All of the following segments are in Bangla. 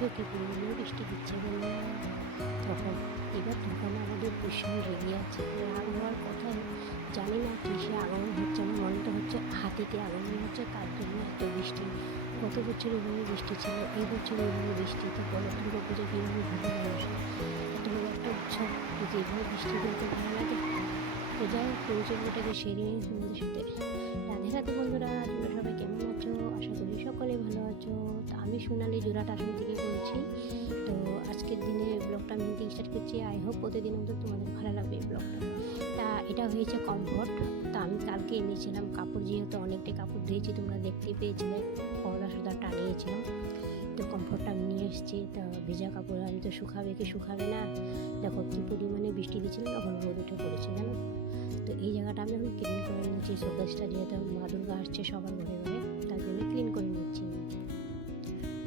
পড়লেও বৃষ্টি দিচ্ছে বলে তখন এবার তখন আমাদের ভীষণ রেগে আছে। রাগ হওয়ার কথাই জানি না কিসে আগমন হচ্ছে, আমার মনে হচ্ছে হাতিতে আগমন হচ্ছে, তার জন্য এত বৃষ্টি। গত বছর এভাবে বৃষ্টি ছিল, এই বছর এভাবে বৃষ্টি, তো বলো দুর্গা পুজো কীভাবে ঘুরে মানুষ বড় একটা উৎসব যেভাবে বৃষ্টি দিতে ভালো লাগে যাই হোক সেরে নিয়ে তোমাদের সাথে রাধে রাধে বন্ধুরা, তোমরা সবাই কেমন আছো? আশা করি সকলে ভালো আছো। তো আমি সোনালি জোড়াট আসন থেকে বলছি। তো আজকের দিনে ব্লগটা আমি দিতে স্টার্ট করছি। আই হোপ প্রতিদিন মতো তোমাদের ভালো লাগবে এই ব্লগটা। তা এটা হয়েছে কমফর্ট তা আমি কালকে এনেছিলাম কাপড়, যেহেতু অনেকটাই কাপড় ধুয়েছি, তোমরা দেখতে পেয়েছিলে। পরলা সুতা টানিয়েছিলাম তো কমফর্টটা আমি নিয়ে এসেছি। তা ভেজা কাপড় আমি তো শুকাবে কি শুকাবে না। দেখো কী পরিমাণে বৃষ্টি দিচ্ছিল তখন রোদ উঠে পড়েছে, জানো? তো এই জায়গাটা আমি এখন ক্লিন করে নিচ্ছি শোকেসটা যেহেতু মা দুর্গা আসছে সবার ঘরে ঘরে, তার জন্য ক্লিন করে নিচ্ছি।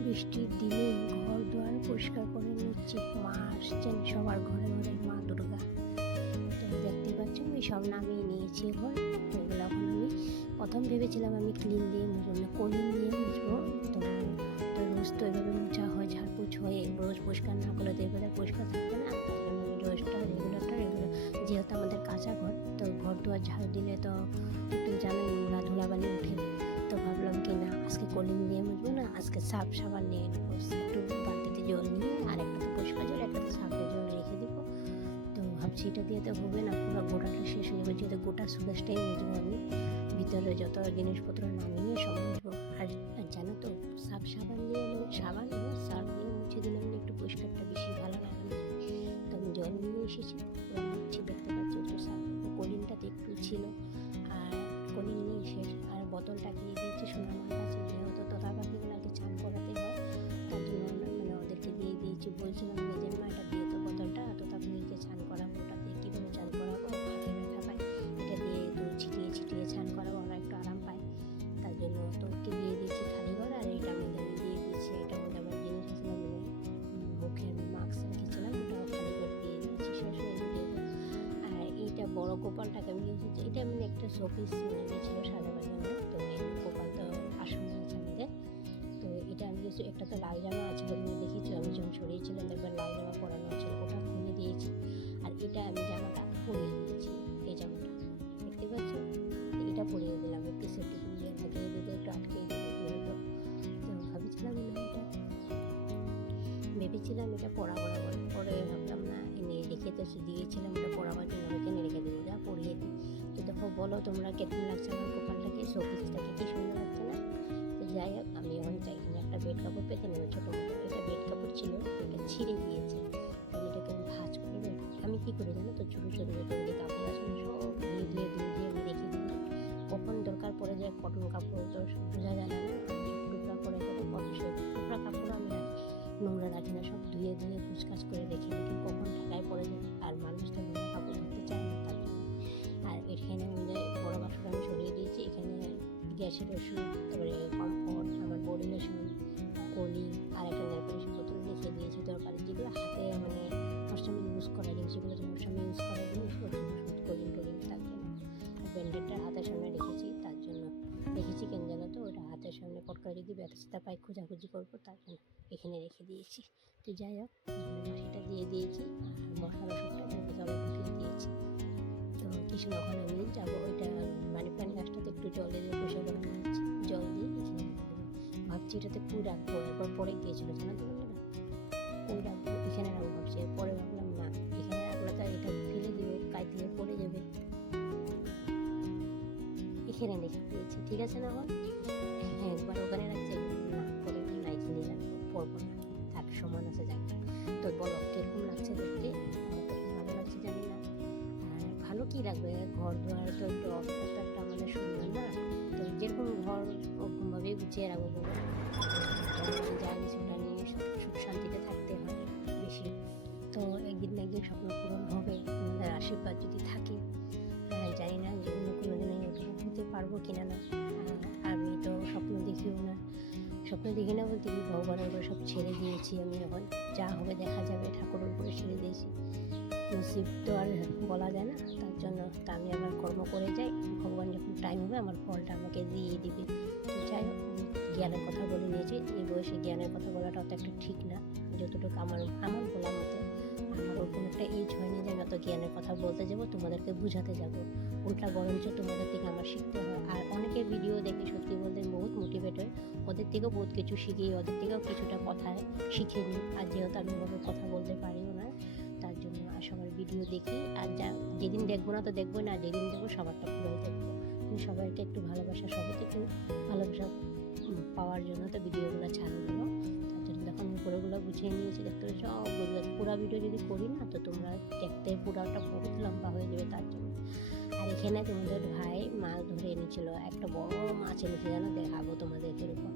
বৃষ্টির দিনে ঘর দুয়ার পরিষ্কার করে নিচ্ছি, মা আসছেন সবার ঘরে ঘরে মা দুর্গা তো দেখতে পাচ্ছ আমি সব নামিয়ে নিয়েছি এখন। তো এখন আমি প্রথম ভেবেছিলাম আমি ক্লিন দিয়ে মুছবো না কলিন দিয়ে মুছবো। তো রোজ তো এভাবে মোছা হয়, ঝাড়পুছ হয়ে, রোজ পরিষ্কার না করলে তো এবারে পরিষ্কার থাকবে না। রোজটা রেগুলারটা রেগুলার যেহেতু ঝাড়ু দিলে তো একটু জানোই নোংরা ধুলাবালি উঠে তো ভাবলাম কি না, আজকে কলিং দিয়ে মুছবো না, আজকে সার্ফ সাবান নিয়ে নেব একটু বালতিতে জল নিয়ে, আর একটা তো পরিষ্কার জল, একটা তো সার্ফের জল রেখে দেবো। তো ভাবছি এটা দিয়ে তো হবে না, পুরো গোটাটা শেষ হয়ে যাবে, যেহেতু গোটা সুগাসটাই মুছবো আমি। ভিতরে যত জিনিসপত্র নামিয়ে সব মুছবো। আর জানো তো, সার্ফ সাবান দিয়ে মানে সাবান নিয়ে সার্ফ দিয়ে মুছে দিলে মানে একটু পরিষ্কারটা বেশি ভালো লাগে তো আমি জল নিয়ে এসেছি ছিল। আর কোনো নিয়ে শেষ আর বোতলটা দিয়ে দিয়েছি সোনামার কাছে যেহেতু তোতা পাখিগুলোকে চান করাতে হয়, তার জন্য আমরা মানে ওদেরকে দিয়ে দিয়েছি, বলছিলাম এইটা বড় গোপালটাকে আমি এটা মানে একটা শোপিস দিয়েছিল সাজাবার জন্য তো এই গোপাল তো আসন আছে আমাদের। তো এটা আমি কিছু একটা তো লাল জামা আছে তুমি দেখেছি? আমি যখন সরিয়েছিলাম একবার লাল জামা পরানো আছে, ওটা খুলে দিয়েছি। আর এটা আমি জামাটা পরিয়ে দিয়েছি এই জামাটা। দেখতে পাচ্ছ? এটা পরিয়ে দিলাম, একটু সেফটি দিয়ে লাগিয়ে দেবো একটু আটকে তো ভাবছিলাম না এটা। ভেবেছিলাম এটা পরে না এনে রেখে তো দিয়েছিলাম এটা পড়াবার জন্য এখানে রেখে দেবো যা পড়িয়ে দিই। তো দেখো বলো তোমরা কেমন লাগছে আমার গোপালটাকে শোপিসটাকে কি সুন্দর লাগছে না? তো যাই হোক আমি এখন চাই একটা বেড কাপড় পেতে নেব ছোটো মতো এটা বেড কাপড় ছিল এটা ছিঁড়ে দিয়েছে আমি এটাকে আমি ভাজ করে। আমি কী করে জানো তো ছোটো ছোটো যে কাপড় না, সব ধুয়ে ধুয়ে ধুয়ে ধুয়ে আমি রেখে দিই। কখন দরকার পড়ে যায় কটন কাপড় তো বোঝা যায় না। গ্যাসের ওষুধ তারপরে কমফর্ট আমার বডি লোশন কলি আর একটা পলিশ বোতল রেখে দিয়েছি তরকারি, যেগুলো হাতে মানে সবসময় ইউজ করা জিনিস, যেগুলো সবসময় ইউজ করা জিনিস ওষুধ কলিং টলিং তার জন্য ব্যান্ডেডটা হাতের সামনে রেখেছি, তার জন্য রেখেছি, কেন জানো তো? ওটা হাতের সামনে পটকা যদি ব্যথা সেটা পাই খোঁজাখুঁজি করব, তার জন্য এখানে রেখে দিয়েছি। তো যাই হোক সেটা দিয়ে দিয়েছি মশলা ওষুধটা ঢুকিয়ে দিয়েছি আমি যাব। ওইটা মানে পানি গাছটাতে একটু জল দিয়ে বসে বলে খাচ্ছি জল দিয়ে এখানে। ভাবছি এটাতে কুই রাখব। একবার পরে গিয়েছিল, জানা তো বন্ধুরা? কুই রাখব, এখানে রাখব ভাবছি। পরে ভাবলাম, না, এখানে রাখলে তো এটা ফেলে দিব কাই থেকে পড়ে যাবে। এখানে রেখে দিয়েছি, ঠিক আছে না হ্যাঁ একবার ওখানে রাখছি। না, পরে না এখানে রাখব পরবো না। থাক, সমান আছে, যাক। তো বলো, কীরকম লাগছে দেখতে? ভালো কি লাগবে ঘর দুয়ার তো একটু অবস্থা একটা আমাদের সুন্দর না? তো যেরকম ঘর ওরকমভাবে গুছিয়ে রাখব বলো। যা কিছু ওটা নিয়ে সুখ- শান্তিতে থাকতে হয় বেশি। তো একদিন না একদিন স্বপ্ন পূরণ হবে। তোমাদের আশীর্বাদ যদি থাকে জানি না জীবনে কোনো দিন হতে পারব কিনা না। আমি তো স্বপ্ন দেখিও না। স্বপ্ন দেখি না বলতে কি? ভগবানের উপরে সব ছেড়ে দিয়েছি আমি এখন। যা হবে দেখা যাবে, ঠাকুরের উপরে ছেড়ে দিয়েছি। নসিব তো আর বলা যায় না। তার জন্য তা আমি আমার কর্ম করে যাই। ভগবান যখন টাইম হবে আমার ফলটা আমাকে দিয়ে দিবে। যাই হোক জ্ঞানের কথা বলে নিয়েছি। এই বয়সে জ্ঞানের কথা বলাটা অত একটা ঠিক না। যতটুকু আমার আমার বলার মতে। আমার ওরকম একটা এজ হয়নি যে আমি অত জ্ঞানের কথা বলতে যাব, তোমাদেরকে বুঝাতে যাব। ওটা বরঞ্চ তোমাদের থেকে আমার শিখতে হয়। আর অনেকের ভিডিও দেখে সত্যি বলতে বহুত মোটিভেট হয় ওদের থেকেও বহুত কিছু শিখি, ওদের থেকেও কিছুটা কথা শিখে নিই। আর যেহেতু আমি ওভাবে কথা বলতে পারিও ভিডিও দেখি আর যা, যেদিন দেখব না তো দেখব না, যেদিন দেখব সবারটা পুরোই দেখব। সবাইকে একটু ভালোবাসা, সবাইকে একটু ভালোবাসা পাওয়ার জন্য তো ভিডিওগুলো ছাড়লো তার জন্য যখন পুরোগুলো বুঝিয়ে নিয়েছি, দেখতে সব পুরো ভিডিও যদি করি না তো তোমরা দেখতে পুরোটা বহুত লম্বা হয়ে এখানে তোমাদের ভাই মাছ ধরে এনেছিল। একটা বড় মাছ এনেছে যেন দেখাবো তোমাদেরকে উপর।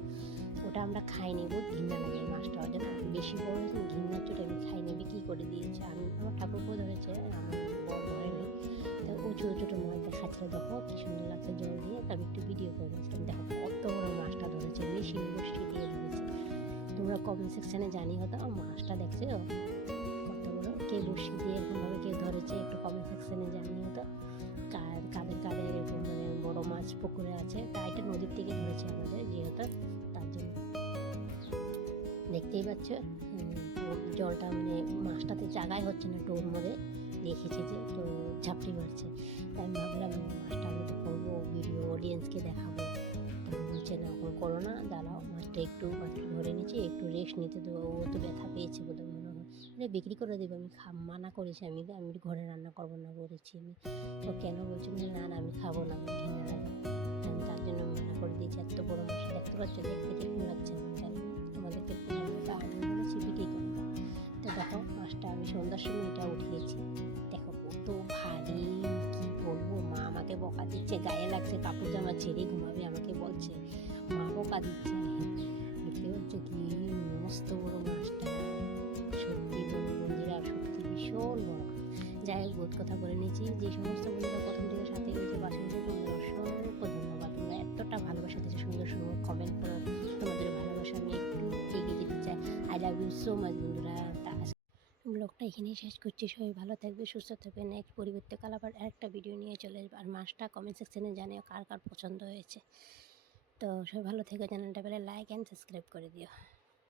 ওটা আমরা খাইনি বহুত ঘৃণা লাগে মাছটা। ওদের বেশি বড় হয়েছে ঘৃণার চোটে আমি খাইনি বিক্রি করে দিয়েছে। আমি আমার ঠাকুরপো ধরেছে, আমার বড় ধরে নেই তো ও ছোটো ছোটো মাছ দেখাচ্ছিল। দেখো কি সুন্দর লাগছে জল দিয়ে। আমি একটু ভিডিও করে নিয়েছিলাম দেখো কত বড় মাছটা ধরেছে মেশিন বসিয়ে দিয়ে ধরেছে। তোমরা কমেন্ট সেকশানে জানিও তো মাছটা দেখছ? কত বড়? কে বসি দিয়ে পুকুরে আছে, তা এটা নদীর থেকে ধরেছে আমাদের যেহেতু, তার জন্য। দেখতেই পাচ্ছ জলটা মানে মাছটাতে জায়গায় হচ্ছে না টোর মধ্যে দেখেছি যে, তো ঝাপটি মারছে। তাই ভাবলাম, মাছটা আমি তো করব, ভিডিও অডিয়েন্সকে দেখাবো। বলছে, না করো না, দাঁড়াও, মাছটা একটু ধরে নিচ্ছি, একটু রেস্ট নিতে দেবো। ও তো ব্যথা পেয়েছে বোধহয়। মানে বিক্রি করে দেবো আমি মানা করেছি আমি আমি ঘরে রান্না করব না বলেছি আমি। তো কেন বলছি? বলে, না না আমি খাব না ঘৃণা আমি তার জন্য মানা করে দিয়েছি। এত বড় মাছ দেখতে পাচ্ছ দেখতে কেমন লাগছে। তোমাদেরকে আমি বলেছি বিক্রি করব তো দেখো মাছটা আমি সন্ধ্যার সময় এটা উঠিয়েছি। দেখো কত ভারী কি বলব? মা আমাকে বকা দিচ্ছে গায়ে লাগছে কাপড় জামা ছেড়ে ঘুমাবে আমাকে বলছে মা বকা দিচ্ছে। দেখতে পাচ্ছ কি মস্ত বড় মাছটা ভীষণ বড় যাই হোক, বহুত কথা বলে নিয়েছি। যে সমস্ত বন্ধুরা প্রথম থেকে সাথে বাসন থেকে তোমাদের অসংখ্য ধন্যবাদ। তোমরা এতটা ভালোবাসা দিচ্ছে সুন্দর সুন্দর কমেন্ট করো। তোমাদের ভালোবাসা আমি একটু এগিয়ে যেতে চাই। I love you so much বন্ধুরা। ব্লগটা এখানেই শেষ করছি। সবাই ভালো থাকবে, সুস্থ থাকবে। নেক্সট পরিবর্তকাল আবার আরেকটা ভিডিও নিয়ে চলে আসবে। আর মাছটা কমেন্ট সেকশনে জানিও কার কার পছন্দ হয়েছে। তো সবাই ভালো থেকে, চ্যানেলটা পেলে লাইক অ্যান্ড সাবস্ক্রাইব করে দিও।